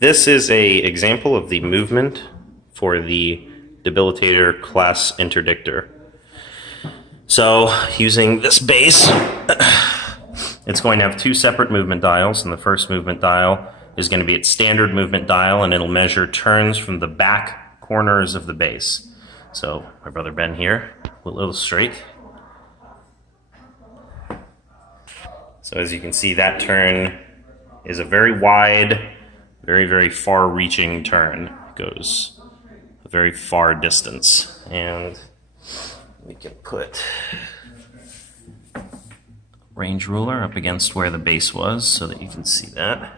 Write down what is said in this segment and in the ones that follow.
This is a example of the movement for the Debilitator class Interdictor. So using this base, it's going to have two separate movement dials, and the first movement dial is going to be its standard movement dial, and it'll measure turns from the back corners of the base. So my brother Ben here will illustrate. So as you can see, that turn is a very wide, very, very far-reaching turn. It goes a very far distance. And we can put a range ruler up against where the base was so that you can see that.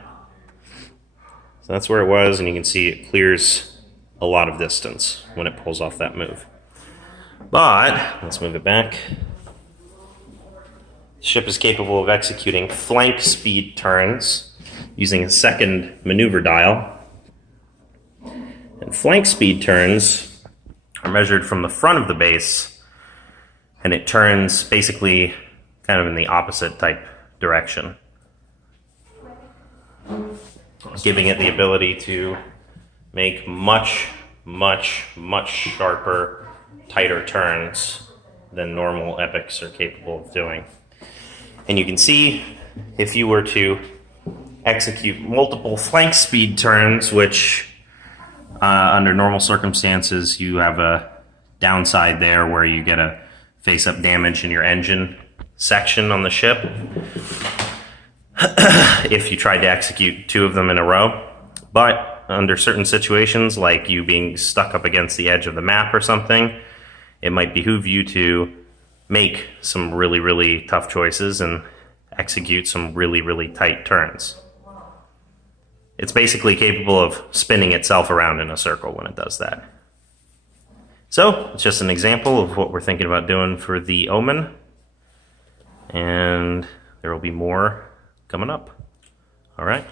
So that's where it was, and you can see it clears a lot of distance when it pulls off that move. But let's move it back. The ship is capable of executing flank speed turns using a second maneuver dial. And flank speed turns are measured from the front of the base, and it turns basically kind of in the opposite type direction, giving it the ability to make much, much, much sharper, tighter turns than normal epics are capable of doing. And you can see if you were to execute multiple flank speed turns, which under normal circumstances you have a downside there where you get a face-up damage in your engine section on the ship if you tried to execute two of them in a row. But under certain situations, like you being stuck up against the edge of the map or something, it might behoove you to make some really, really tough choices and execute some really, really tight turns. It's basically capable of spinning itself around in a circle when it does that. So it's just an example of what we're thinking about doing for the Omen, and there will be more coming up. All right.